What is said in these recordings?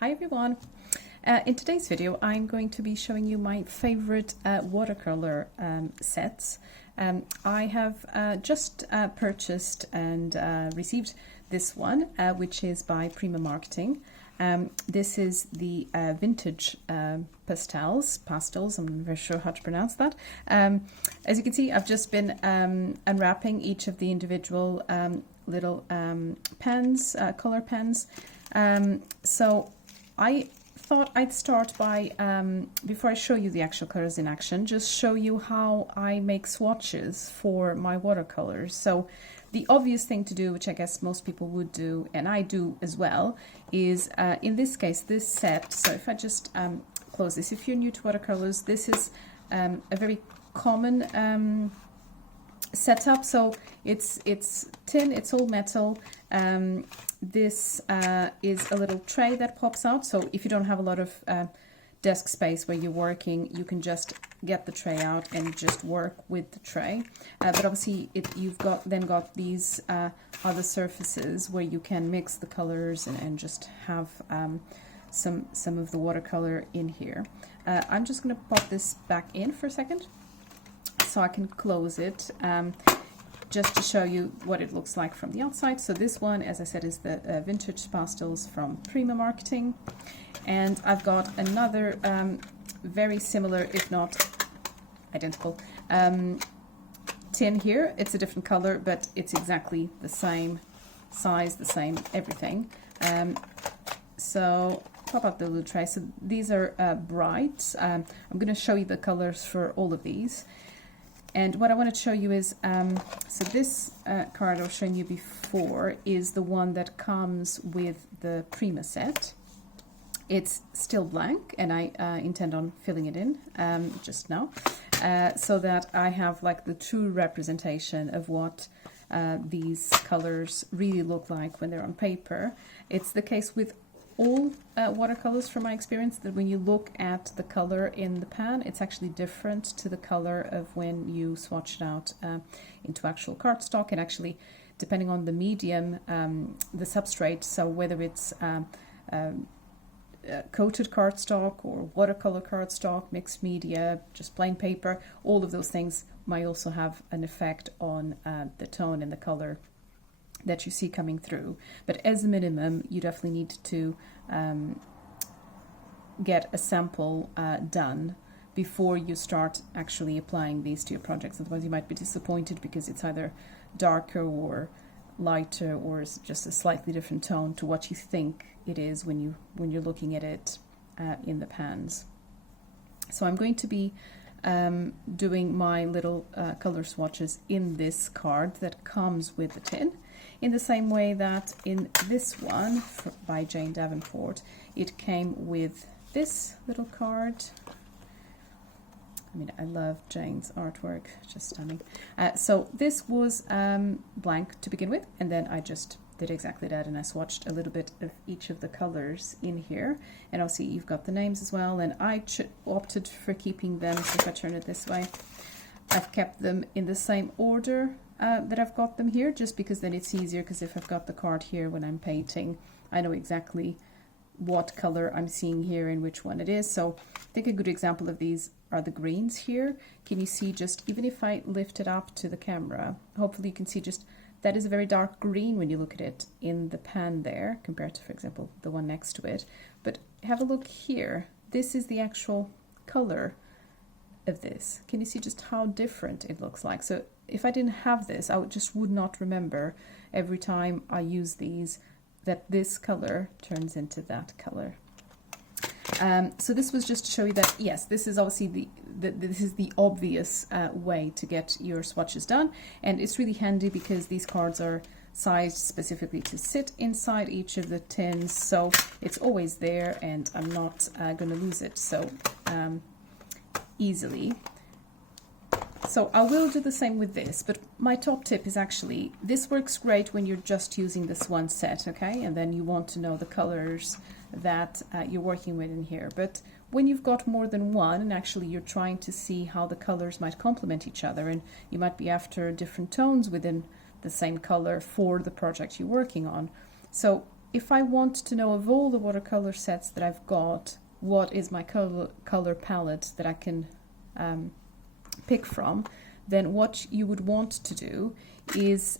Hi everyone! In today's video I'm going to be showing you my favorite watercolor sets. I have just purchased and received this one, which is by Prima Marketing. This is the vintage pastels, I'm not very sure how to pronounce that. As you can see, I've just been unwrapping each of the individual little pens, color pens. So I thought I'd start by, before I show you the actual colors in action, just show you how I make swatches for my watercolors. So the obvious thing to do, which I guess most people would do, and I do as well, is in this case, this set. So if I just close this, if you're new to watercolors, this is a very common setup. So it's tin, it's all metal. This is a little tray that pops out. So if you don't have a lot of desk space where you're working, you can just get the tray out and just work with the tray. But obviously you've got these other surfaces where you can mix the colors and just have some of the watercolor in here. I'm just going to pop this back in for a second so I can close it, just to show you what it looks like from the outside. So this one, as I said, is the vintage pastels from Prima Marketing. And I've got another very similar, if not identical, tin here. It's a different color, but it's exactly the same size, the same everything. So pop out the little tray. So these are bright. I'm going to show you the colors for all of these. And what I want to show you is, so this card I was showing you before is the one that comes with the Prima set. It's still blank, and I intend on filling it in just now, so that I have like the true representation of what these colors really look like when they're on paper. It's the case with all watercolors, from my experience, that when you look at the color in the pan, it's actually different to the color of when you swatch it out into actual cardstock. And actually, depending on the medium, the substrate, so whether it's coated cardstock or watercolor cardstock, mixed media, just plain paper, all of those things might also have an effect on the tone and the color that you see coming through. But as a minimum, you definitely need to get a sample done before you start actually applying these to your projects. Otherwise you might be disappointed because it's either darker or lighter, or it's just a slightly different tone to what you think it is when you're looking at it in the pans. So I'm going to be doing my little color swatches in this card that comes with the tin, in the same way that in this one by Jane Davenport, it came with this little card. I mean, I love Jane's artwork, just stunning. So this was blank to begin with, and then I just did exactly that, and I swatched a little bit of each of the colors in here. And obviously you've got the names as well, and I opted for keeping them, so if I turn it this way, I've kept them in the same order that I've got them here, just because then it's easier, because if I've got the card here when I'm painting, I know exactly what color I'm seeing here and which one it is. So I think a good example of these are the greens here. Can you see, just even if I lift it up to the camera, hopefully you can see just that is a very dark green when you look at it in the pan there, compared to, for example, the one next to it. But have a look here. This is the actual color of this. Can you see just how different it looks like? So if I didn't have this, I would not remember every time I use these that this color turns into that color. So this was just to show you that, yes, this is obviously this is the obvious way to get your swatches done, and it's really handy because these cards are sized specifically to sit inside each of the tins, so it's always there, and I'm not going to lose it so easily. So I will do the same with this, but my top tip is actually, this works great when you're just using this one set, okay? And then you want to know the colors that you're working with in here. But when you've got more than one, and actually you're trying to see how the colors might complement each other, and you might be after different tones within the same color for the project you're working on. So if I want to know of all the watercolor sets that I've got, what is my color palette that I can pick from, then what you would want to do is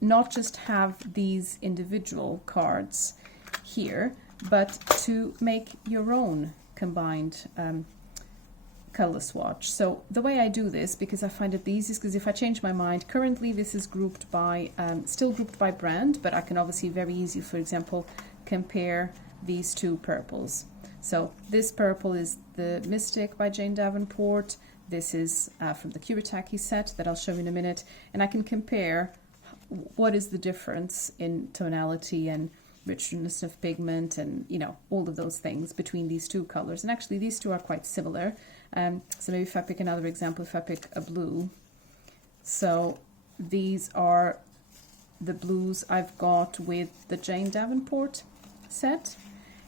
not just have these individual cards here, but to make your own combined color swatch. So the way I do this, because I find it the easiest, because if I change my mind, currently this is grouped by, still grouped by brand, but I can obviously very easy, for example, compare these two purples. So this purple is the Mystic by Jane Davenport. This is from the Kuretake set that I'll show you in a minute. And I can compare what is the difference in tonality and richness of pigment and, you know, all of those things between these two colors. And actually these two are quite similar. So maybe if I pick another example, if I pick a blue. So these are the blues I've got with the Jane Davenport set.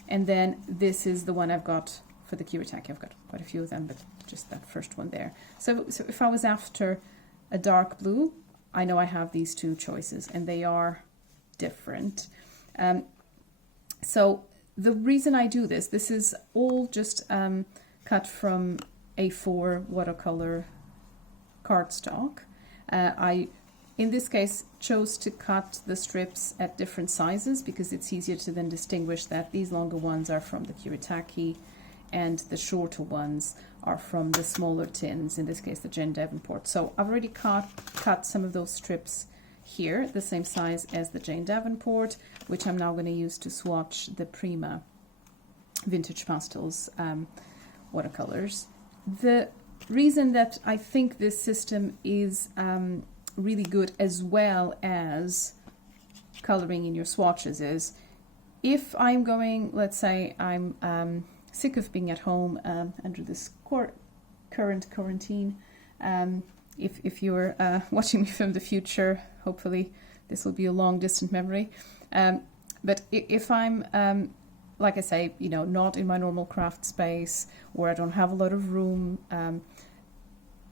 And then this is the one I've got for the Kuretake. I've got quite a few of them, but just that first one there. So if I was after a dark blue, I know I have these two choices and they are different. So the reason I do this is all just cut from A4 watercolor cardstock. I, in this case, chose to cut the strips at different sizes because it's easier to then distinguish that these longer ones are from the Kuretake and the shorter ones are from the smaller tins, in this case the Jane Davenport. So I've already cut some of those strips here, the same size as the Jane Davenport, which I'm now going to use to swatch the Prima Vintage Pastels watercolors. The reason that I think this system is really good as well as coloring in your swatches is, if I'm going, let's say I'm sick of being at home under this current quarantine, if you're watching me from the future, hopefully this will be a long distant memory, but if I'm like I say, you know, not in my normal craft space, or I don't have a lot of room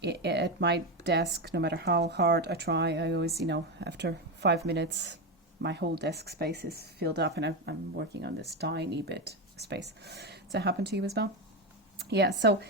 at my desk, no matter how hard I try, I always, you know, after 5 minutes my whole desk space is filled up and I'm working on this tiny bit of space. Does that happen to you as well? Yeah, so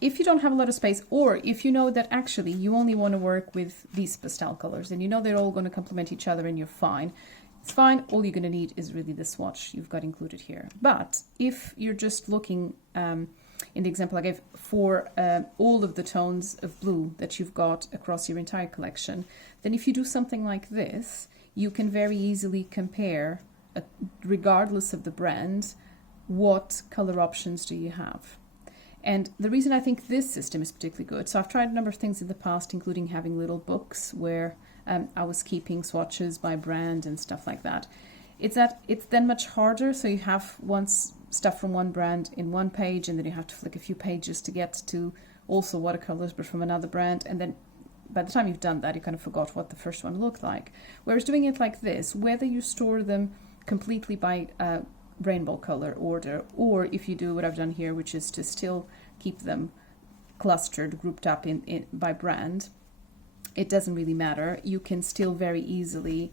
if you don't have a lot of space, or if you know that actually you only want to work with these pastel colors and you know they're all going to complement each other and you're fine, it's fine. All you're going to need is really the swatch you've got included here. But if you're just looking in the example I gave for all of the tones of blue that you've got across your entire collection, then if you do something like this, you can very easily compare, regardless of the brand, what color options do you have. And the reason I think this system is particularly good, so I've tried a number of things in the past, including having little books where I was keeping swatches by brand and stuff like that. It's that it's then much harder, so you have stuff from one brand in one page, and then you have to flick a few pages to get to also watercolors but from another brand, and then by the time you've done that you kind of forgot what the first one looked like. Whereas doing it like this, whether you store them completely by rainbow color order, or if you do what I've done here, which is to still keep them clustered, grouped up in by brand, it doesn't really matter. You can still very easily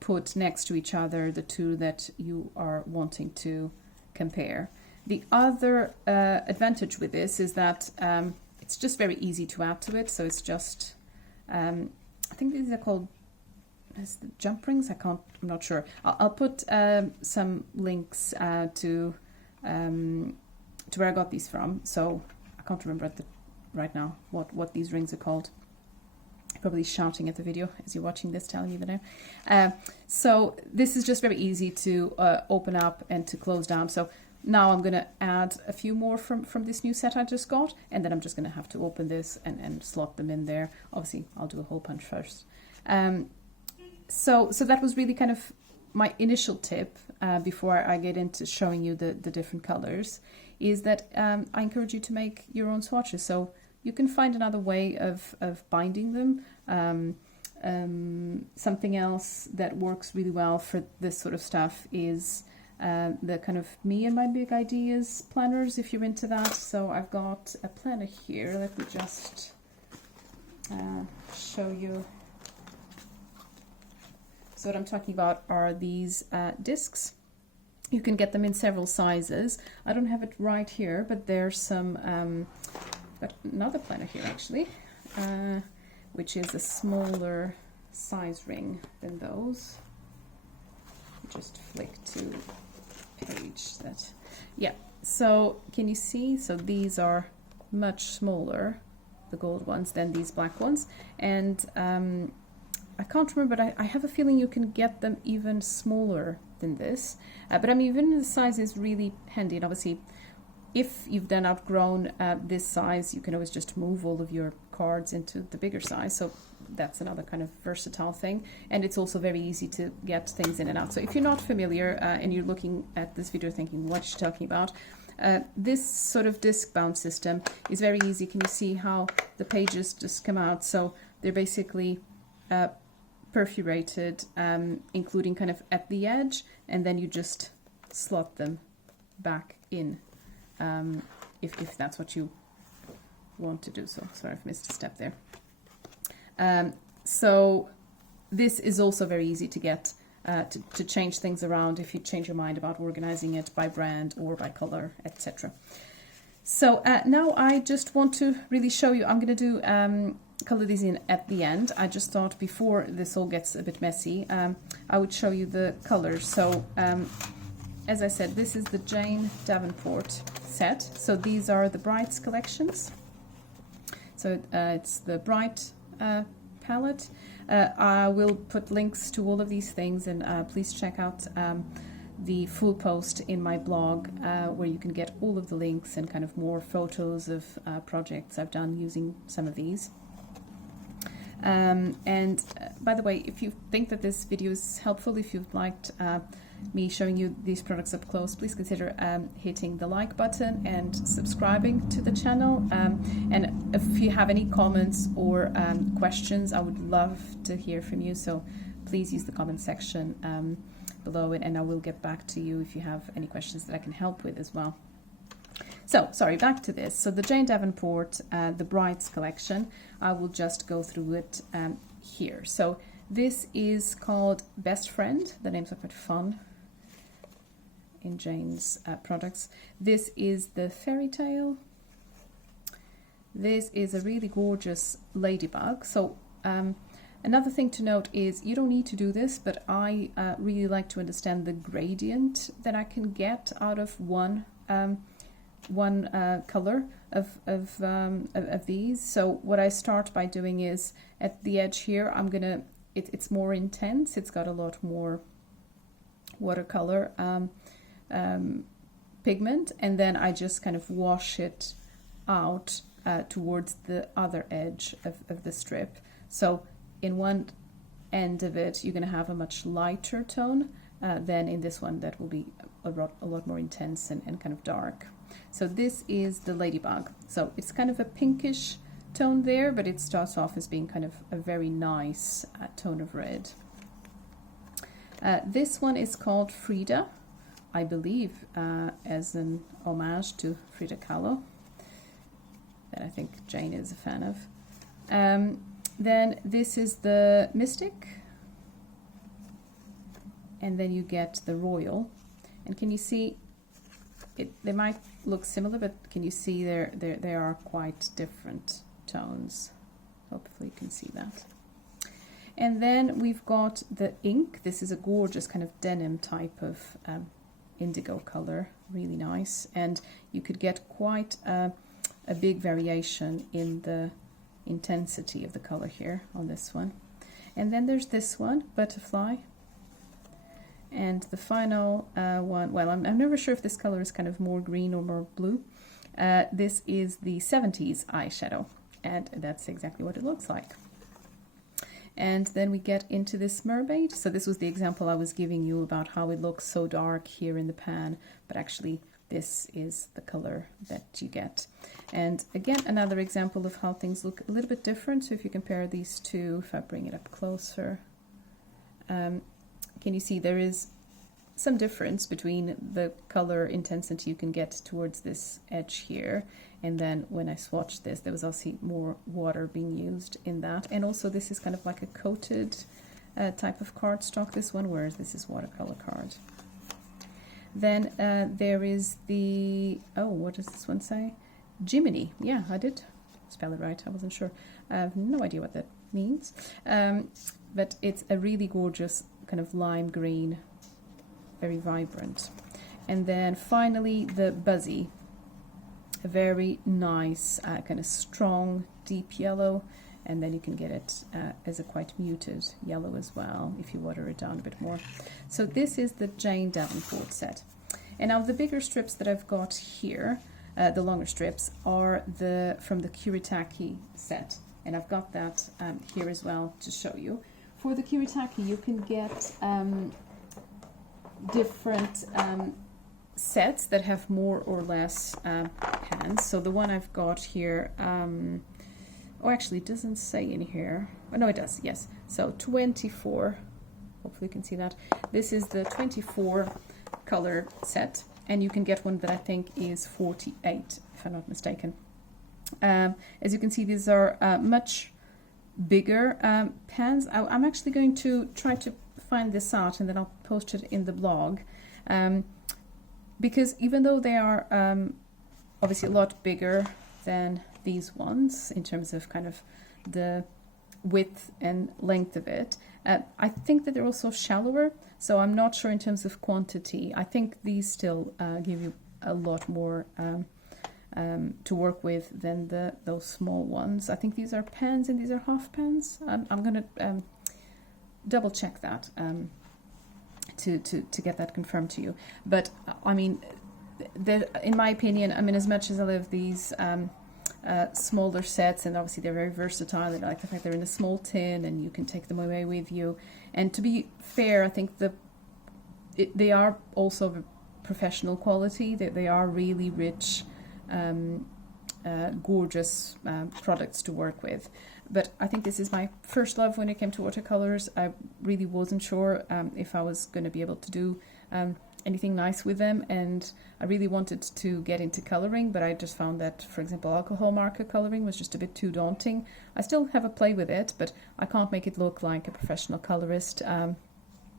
put next to each other the two that you are wanting to compare. The other advantage with this is that it's just very easy to add to it. So it's just, I think these are called as the jump rings. I'm not sure. I'll put some links to where I got these from. So I can't remember right now what these rings are called. Probably shouting at the video as you're watching this, telling you the name. So this is just very easy to open up and to close down. So now I'm going to add a few more from this new set I just got, and then I'm just going to have to open this and slot them in there. Obviously, I'll do a hole punch first. So that was really kind of my initial tip before I get into showing you the different colors, is that I encourage you to make your own swatches. So you can find another way of binding them. Something else that works really well for this sort of stuff is the kind of me and my big ideas planners, if you're into that. So I've got a planner here. Let me just show you. So what I'm talking about are these discs. You can get them in several sizes. I don't have it right here, but there's some, got another planner here actually, which is a smaller size ring than those. Just flick to page that, yeah. So can you see? So these are much smaller, the gold ones, than these black ones. And I can't remember, but I have a feeling you can get them even smaller than this. But I mean, even the size is really handy. And obviously, if you've then outgrown this size, you can always just move all of your cards into the bigger size. So that's another kind of versatile thing. And it's also very easy to get things in and out. So if you're not familiar and you're looking at this video thinking, what's she talking about? This sort of disc bound system is very easy. Can you see how the pages just come out? So they're basically perforated, including kind of at the edge, and then you just slot them back in if that's what you want to do. So sorry, I've missed a step there. So this is also very easy to get, to change things around if you change your mind about organizing it by brand or by color, etc. So now I just want to really show you, I'm going to do color these in at the end. I just thought before this all gets a bit messy, I would show you the colors. So as I said, this is the Jane Davenport set. So these are the Brights collections. So it's the Bright palette. I will put links to all of these things, and please check out the full post in my blog where you can get all of the links and kind of more photos of projects I've done using some of these. And by the way, if you think that this video is helpful, if you've liked me showing you these products up close, please consider hitting the like button and subscribing to the channel. And if you have any comments or questions, I would love to hear from you. So please use the comment section below it, and I will get back to you if you have any questions that I can help with as well. So, sorry, back to this. So the Jane Davenport, the Brights collection, I will just go through it here. So this is called Best Friend. The names are quite fun in Jane's products. This is the Fairy Tale. This is a really gorgeous ladybug. So another thing to note is you don't need to do this, but I really like to understand the gradient that I can get out of one color of these. So what I start by doing is at the edge here, I'm gonna, it's more intense. It's got a lot more watercolor pigment, and then I just kind of wash it out towards the other edge of the strip. So in one end of it, you're going to have a much lighter tone than in this one that will be a lot more intense and kind of dark. So this is the Ladybug. So it's kind of a pinkish tone there, but it starts off as being kind of a very nice tone of red. This one is called Frida, I believe, as an homage to Frida Kahlo, that I think Jane is a fan of. Then this is the Mystic, and then you get the Royal. And can you see it? They might look similar, but can you see they are quite different tones? Hopefully you can see that. And then we've got the ink. This is a gorgeous kind of denim type of indigo color, really nice. And you could get quite a big variation in the intensity of the color here on this one. And then there's this one, Butterfly. And the final one, well, I'm never sure if this color is kind of more green or more blue. This is the 70s eyeshadow, and that's exactly what it looks like. And then we get into this mermaid. So this was the example I was giving you about how it looks so dark here in the pan, but actually this is the color that you get. And again, another example of how things look a little bit different. So if you compare these two, if I bring it up closer, can you see there is some difference between the color intensity you can get towards this edge here, and then when I swatched this, there was also more water being used in that. And also this is kind of like a coated type of cardstock, this one, whereas this is watercolor card. Then there is the, oh, what does this one say? Jiminy. Yeah, I did spell it right. I wasn't sure. I have no idea what that means. But it's a really gorgeous kind of lime green, very vibrant. And then finally the Buzzy, a very nice kind of strong deep yellow, and then you can get it as a quite muted yellow as well if you water it down a bit more. So this is the Jane Davenport set. And now the bigger strips that I've got here, the longer strips, are from the Kuretake set, and I've got that here as well to show you. For the Kuretake you can get different sets that have more or less pans. So the one I've got here, oh, actually it doesn't say in here. Oh no, it does, yes. So 24, hopefully you can see that. This is the 24 color set, and you can get one that I think is 48 if I'm not mistaken. As you can see, these are much bigger pans. I'm actually going to try to find this out and then I'll post it in the blog, because even though they are obviously a lot bigger than these ones in terms of kind of the width and length of it, I think that they're also shallower, so I'm not sure in terms of quantity. I think these still give you a lot more to work with than those small ones. I think these are pans and these are half pans. I'm going to double check that to get that confirmed to you. But I mean, in my opinion, I mean, as much as I love these smaller sets, and obviously they're very versatile, I like the fact they're in a small tin and you can take them away with you. And to be fair, I think they are also of a professional quality. They are really rich, gorgeous products to work with. But I think this is my first love when it came to watercolors. I really wasn't sure if I was going to be able to do anything nice with them, and I really wanted to get into coloring, but I just found that, for example, alcohol marker coloring was just a bit too daunting. I still have a play with it, but I can't make it look like a professional colorist.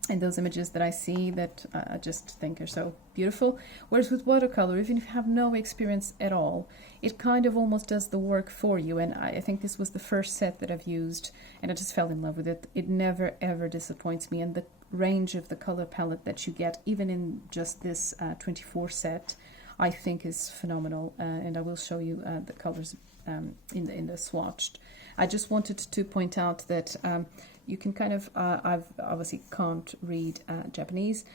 And those images that I see that I just think are so beautiful. Whereas with watercolor, even if you have no experience at all, it kind of almost does the work for you. And I think this was the first set that I've used, and I just fell in love with it. It never ever disappoints me, and the range of the color palette that you get, even in just this 24 set, I think is phenomenal. And I will show you the colors in the swatched. I just wanted to point out that you can kind of, I obviously can't read Japanese,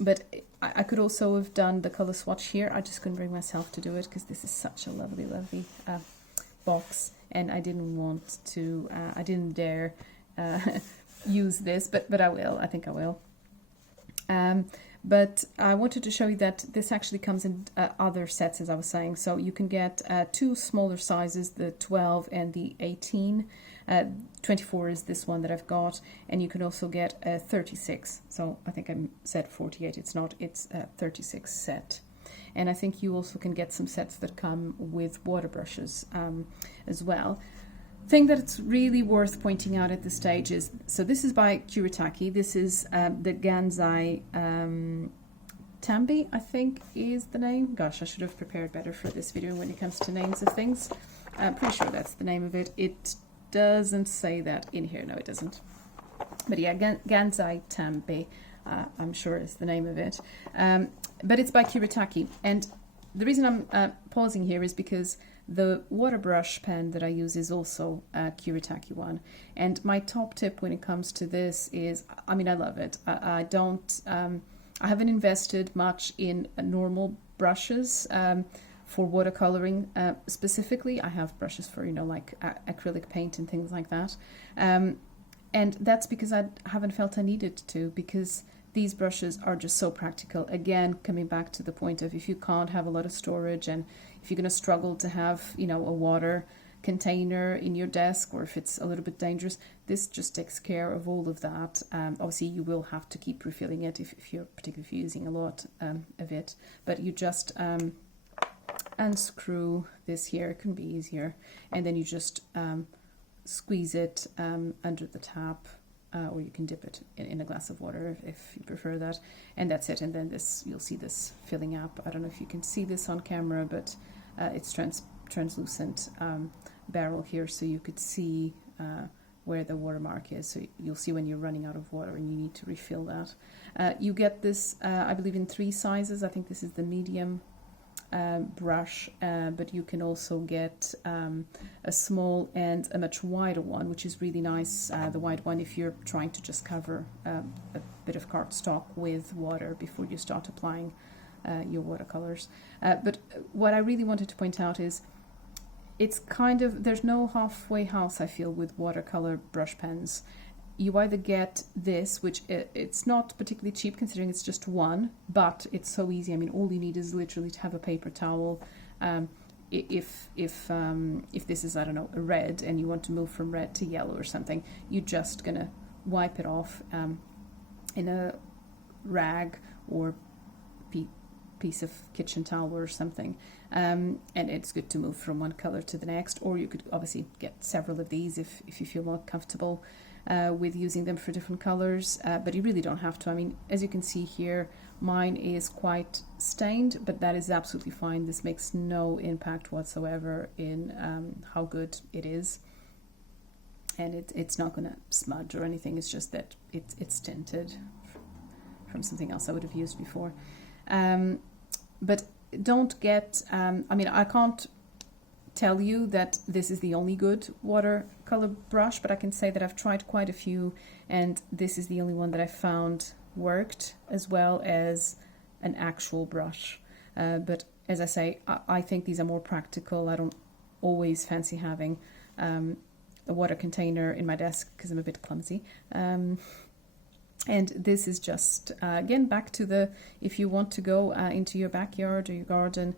but I could also have done the color swatch here. I just couldn't bring myself to do it because this is such a lovely, lovely box, and I didn't want to, I didn't dare use this, but I will, I think I will. But I wanted to show you that this actually comes in other sets, as I was saying. So you can get two smaller sizes, the 12 and the 18. 24 is this one that I've got, and you can also get a 36. So I think I said 48, it's not, it's a 36 set. And I think you also can get some sets that come with water brushes as well. Thing that's really worth pointing out at this stage is, so this is by Kuretake. This is the Gansai Tambi, I think is the name. Gosh, I should have prepared better for this video when it comes to names of things. I'm pretty sure that's the name of it. It doesn't say that in here. No, it doesn't. But yeah, Gansai Tambi, I'm sure is the name of it. But it's by Kuretake. And the reason I'm pausing here is because the water brush pen that I use is also a Kuretake one. And my top tip when it comes to this is, I mean, I love it. I haven't invested much in normal brushes for watercoloring specifically. I have brushes for, you know, like acrylic paint and things like that. And that's because I haven't felt I needed to, because these brushes are just so practical. Again, coming back to the point of, if you can't have a lot of storage, and if you're going to struggle to have, you know, a water container in your desk, or if it's a little bit dangerous, this just takes care of all of that. Obviously, you will have to keep refilling it if you're particularly using a lot of it, but you just unscrew this here. It can be easier, and then you just squeeze it under the tap or you can dip it in a glass of water if you prefer that, and that's it. And then this, you'll see this filling up. I don't know if you can see this on camera, but it's translucent barrel here, so you could see where the watermark is. So you'll see when you're running out of water and you need to refill that. You get this, I believe, in 3 sizes. I think this is the medium brush, but you can also get a small and a much wider one, which is really nice, the wide one, if you're trying to just cover a bit of cardstock with water before you start applying your watercolors. But what I really wanted to point out is it's kind of, there's no halfway house, I feel, with watercolor brush pens. You either get this, which it's not particularly cheap considering it's just one, but it's so easy. I mean, all you need is literally to have a paper towel. If this is, I don't know, a red and you want to move from red to yellow or something, you're just gonna wipe it off in a rag or piece of kitchen towel or something, and it's good to move from one color to the next. Or you could obviously get several of these if you feel more comfortable with using them for different colors, but you really don't have to. I mean, as you can see here, mine is quite stained, but that is absolutely fine. This makes no impact whatsoever in how good it is, and it's not going to smudge or anything. It's just that it's tinted from something else I would have used before. But don't get, I mean, I can't tell you that this is the only good watercolor brush, but I can say that I've tried quite a few, and this is the only one that I found worked as well as an actual brush. But as I say, I think these are more practical. I don't always fancy having a water container in my desk because I'm a bit clumsy. And this is just, again, back to the, if you want to go into your backyard or your garden,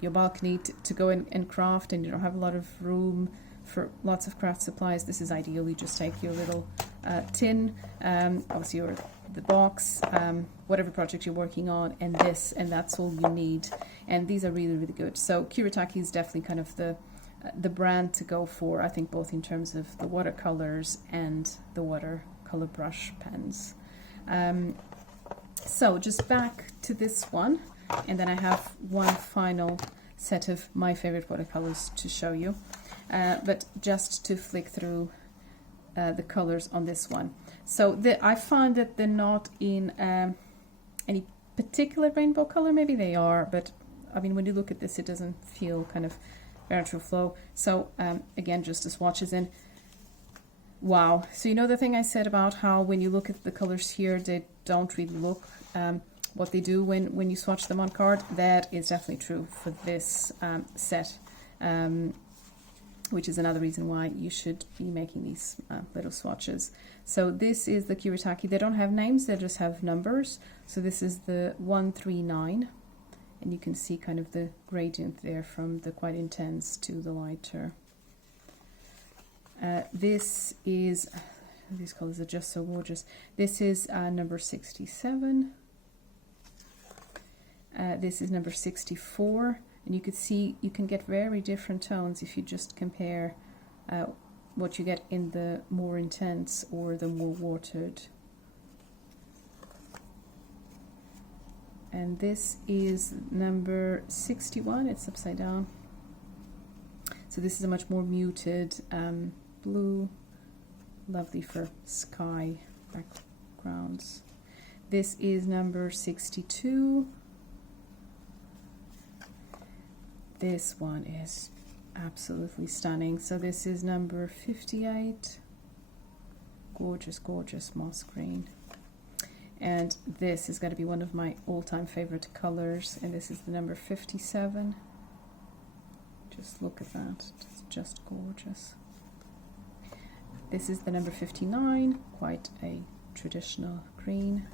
your balcony to go and craft, and you don't have a lot of room for lots of craft supplies, this is ideal. You just take your little tin, obviously the box, whatever project you're working on, and this, and that's all you need. And these are really, really good. So Kuretake is definitely kind of the brand to go for, I think, both in terms of the watercolors and the watercolor brush pens. So just back to this one, and then I have one final set of my favorite watercolors to show you, but just to flick through the colors on this one. So I find that they're not in any particular rainbow color. Maybe they are, but I mean, when you look at this, it doesn't feel kind of very true flow. So again, just the swatches in. Wow. So you know the thing I said about how when you look at the colors here, they don't really look what they do when you swatch them on card. That is definitely true for this set, which is another reason why you should be making these little swatches. So this is the Kuretake. They don't have names, they just have numbers. So this is the 139, and you can see kind of the gradient there from the quite intense to the lighter. This is, these colors are just so gorgeous. This is number 67. This is number 64, and you could see you can get very different tones if you just compare what you get in the more intense or the more watered. And this is number 61, it's upside down. So this is a much more muted blue, lovely for sky backgrounds. This is number 62. This one is absolutely stunning. So this is number 58. Gorgeous, gorgeous moss green. And this is going to be one of my all-time favorite colors, and this is the number 57. Just look at that, it's just gorgeous. This is the number 59, quite a traditional green.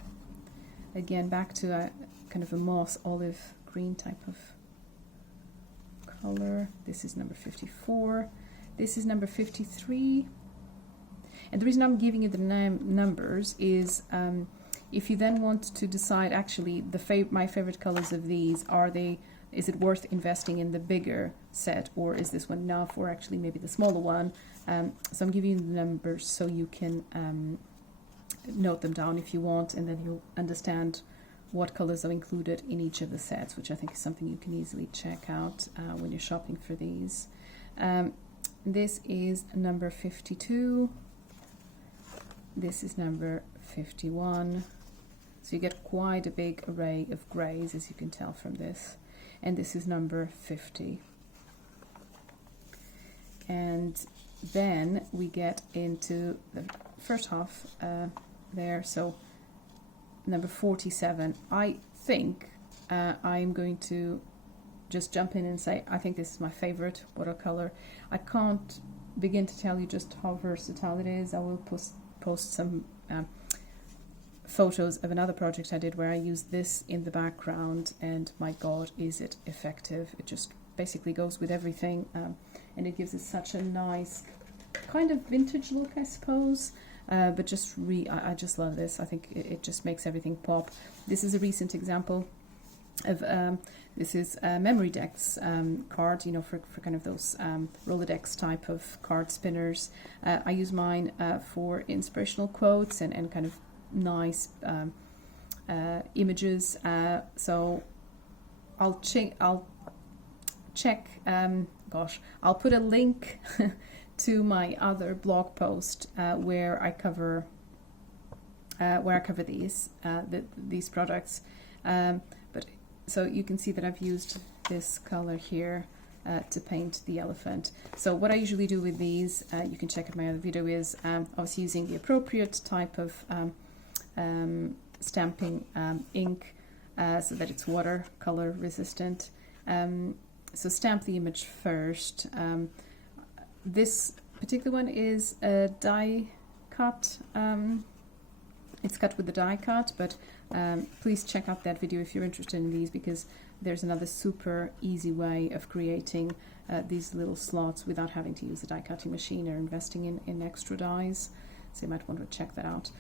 Again, back to a kind of a moss olive green type of color. This is number 54. This is number 53. And the reason I'm giving you the numbers is if you then want to decide, actually, my favorite colors of these, are they is it worth investing in the bigger set, or is this one enough, or actually maybe the smaller one? So I'm giving you the numbers so you can note them down if you want, and then you'll understand what colors are included in each of the sets, which I think is something you can easily check out when you're shopping for these. This is number 52. This is number 51. So you get quite a big array of greys, as you can tell from this. And this is number 50. And then we get into the first half there. So number 47. I think I'm going to just jump in and say I think this is my favorite watercolor. I can't begin to tell you just how versatile it is. I will post some photos of another project I did where I used this in the background, and my god, is it effective. It just basically goes with everything, and it gives it such a nice kind of vintage look, I suppose, but just I just love this. I think it just makes everything pop. This is a recent example of this is a memory decks card, you know, for kind of those Rolodex type of card spinners. I use mine for inspirational quotes and kind of nice images. So I'll check. Gosh, I'll put a link to my other blog post where I cover these products. But so you can see that I've used this color here to paint the elephant. So what I usually do with these, you can check out my other video, is obviously using the appropriate type of stamping ink so that it's watercolor resistant. So stamp the image first. This particular one is a die cut. It's cut with the die cut, but please check out that video if you're interested in these, because there's another super easy way of creating these little slots without having to use a die cutting machine or investing in extra dies. So you might want to check that out.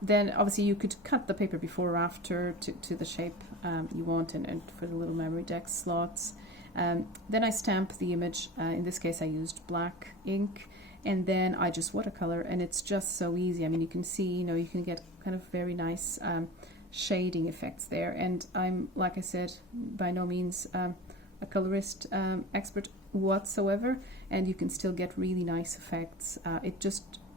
Then obviously you could cut the paper before or after to the shape you want, and for the little memory deck slots. Then I stamp the image. In this case I used black ink, and then I just watercolor, and it's just so easy. I mean, you can see, you know, you can get kind of very nice shading effects there. And I'm, like I said, by no means a colorist expert whatsoever, and you can still get really nice effects.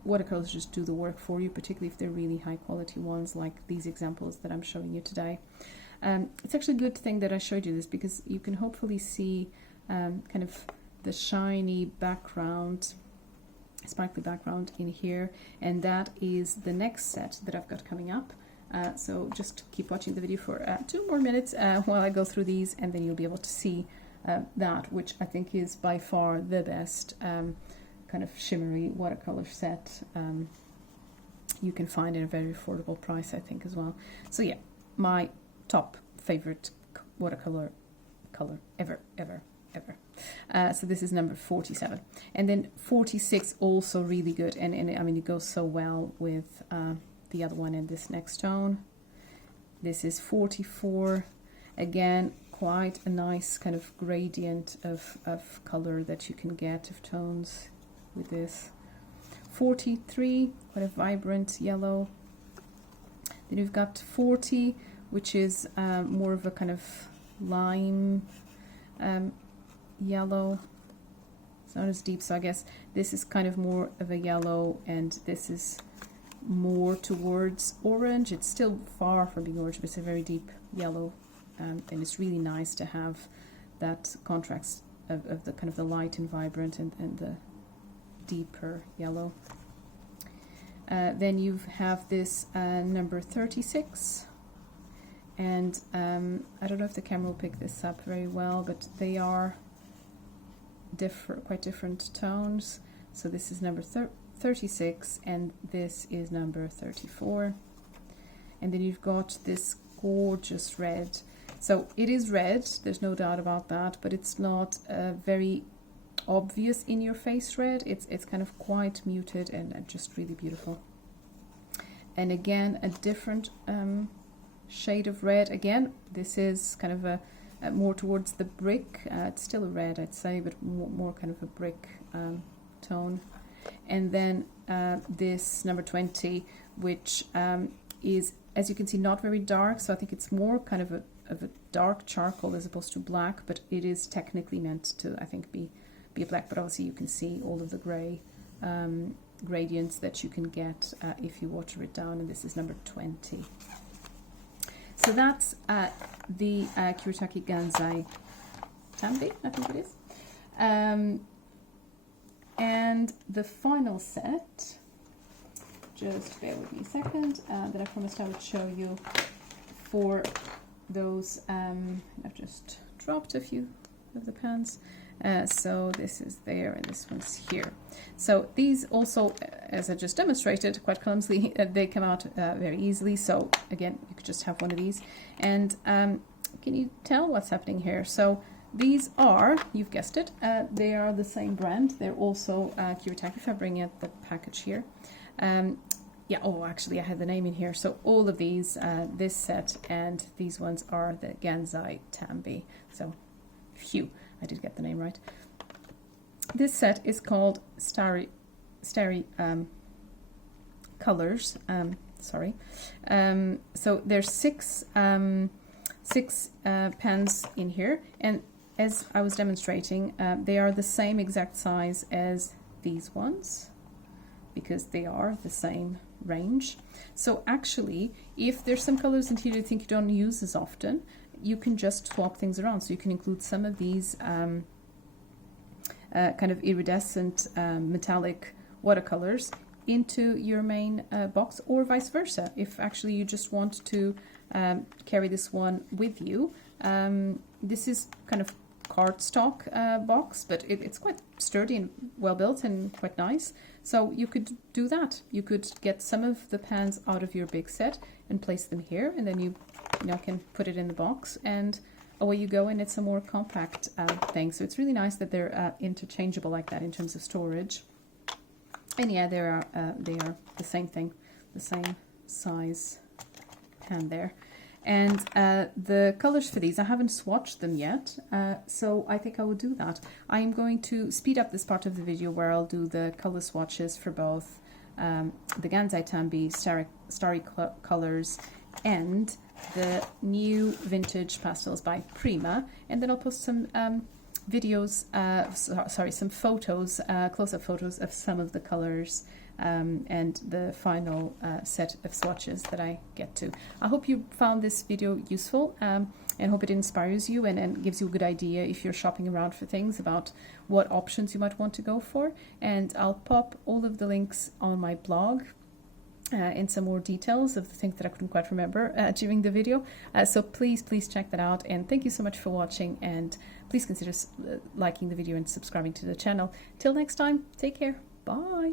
Watercolors just do the work for you, particularly if they're really high quality ones like these examples that I'm showing you today. It's actually a good thing that I showed you this, because you can hopefully see kind of the shiny background, sparkly background in here, and that is the next set that I've got coming up. So just keep watching the video for 2 more minutes while I go through these, and then you'll be able to see that, which I think is by far the best kind of shimmery watercolor set you can find at a very affordable price, I think, as well. So yeah, my top favorite watercolor color ever. So this is number 47, and then 46 also really good, and I mean, it goes so well with the other one in this next tone. This is 44, again quite a nice kind of gradient of color that you can get, of tones with this. 43, quite a vibrant yellow. Then you've got 40, which is more of a kind of lime yellow. It's not as deep, so I guess this is kind of more of a yellow, and this is more towards orange. It's still far from being orange, but it's a very deep yellow, and it's really nice to have that contrast of the kind of the light and vibrant and the deeper yellow. Then you have this number 36, and I don't know if the camera will pick this up very well, but they are quite different tones. So this is number 36, and this is number 34. And then you've got this gorgeous red. So it is red, there's no doubt about that, but it's not very obvious in your face red. It's kind of quite muted and just really beautiful. And again, a different shade of red. Again, this is kind of a more towards the brick. It's still a red, I'd say, but more kind of a brick tone. And then this number 20, which is, as you can see, not very dark. So I think it's more kind of a dark charcoal as opposed to black, but it is technically meant to, I think, be a black. But obviously you can see all of the gray gradients that you can get if you water it down. And this is number 20. So that's the Kuretake Gansai Tambi, I think it is. And the final set, just bear with me a second, that I promised I would show you for those, I've just dropped a few of the pans. So this is there and this one's here. So these also, as I just demonstrated quite clumsily, they come out very easily. So again, you could just have one of these. And can you tell what's happening here? So these are, you've guessed it, they are the same brand. They're also Kuretake, if I bring out the package here. Yeah, oh, actually I had the name in here. So all of these, this set and these ones are the Gansai Tambi. So phew, I did get the name right. This set is called Starry Colors. Sorry. So there's six pens in here, and as I was demonstrating, they are the same exact size as these ones because they are the same range. So actually, if there's some colors in here you think you don't use as often, you can just swap things around. So you can include some of these kind of iridescent metallic watercolors into your main box, or vice versa. If actually you just want to carry this one with you, this is kind of cardstock box, but it's quite sturdy and well built and quite nice. So you could do that. You could get some of the pans out of your big set and place them here, and then you can put it in the box, and away you go, and it's a more compact thing. So it's really nice that they're interchangeable like that in terms of storage. And yeah, they are the same thing, the same size pan there. And the colors for these, I haven't swatched them yet, so I think I will do that. I am going to speed up this part of the video where I'll do the color swatches for both the Gansai Tambi, Starry Colors, and the new vintage pastels by Prima, and then I'll post some videos, some photos, close-up photos of some of the colors and the final set of swatches that I get to. I hope you found this video useful and hope it inspires you and gives you a good idea if you're shopping around for things about what options you might want to go for. And I'll pop all of the links on my blog and some more details of the things that I couldn't quite remember during the video. So please check that out, and thank you so much for watching, and please consider liking the video and subscribing to the channel. Till next time, take care. Bye.